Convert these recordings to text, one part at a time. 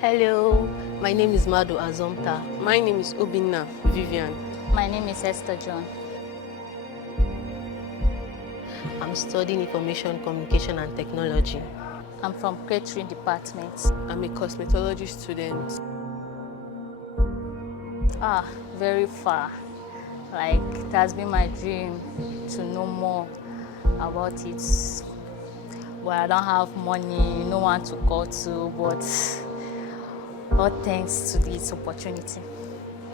Hello, my name is Madu Azomta. My name is Obinna Vivian. My name is Esther John. I'm studying Information Communication and Technology. I'm from Catering department. I'm a cosmetology student. Very far. Like, it has been my dream to know more about it. But I don't have money, no one to call to, but all thanks to this opportunity.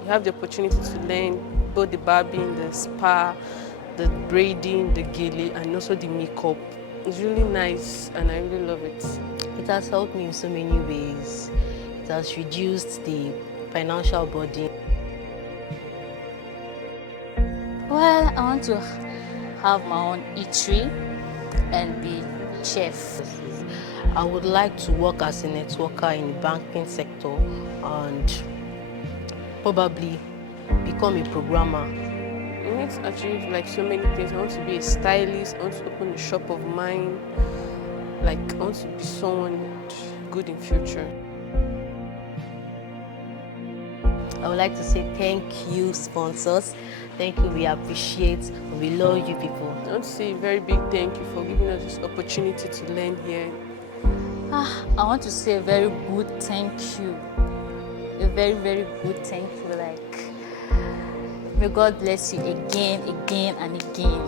You have the opportunity to learn both the barbing, the spa, the braiding, the gele, and also the makeup. It's really nice and I really love it. It has helped me in so many ways. It has reduced the financial burden. Well, I want to have my own eatery and be chef. I would like to work as a networker in the banking sector and probably become a programmer. I need to achieve like so many things. I want to be a stylist, I want to open a shop of mine. Like I want to be someone good in future. I would like to say thank you, sponsors. Thank you, we appreciate, we love you people. I want to say a very big thank you for giving us this opportunity to learn here. I want to say a very good thank you. A very, very good thank you. Like, may God bless you again, again, and again.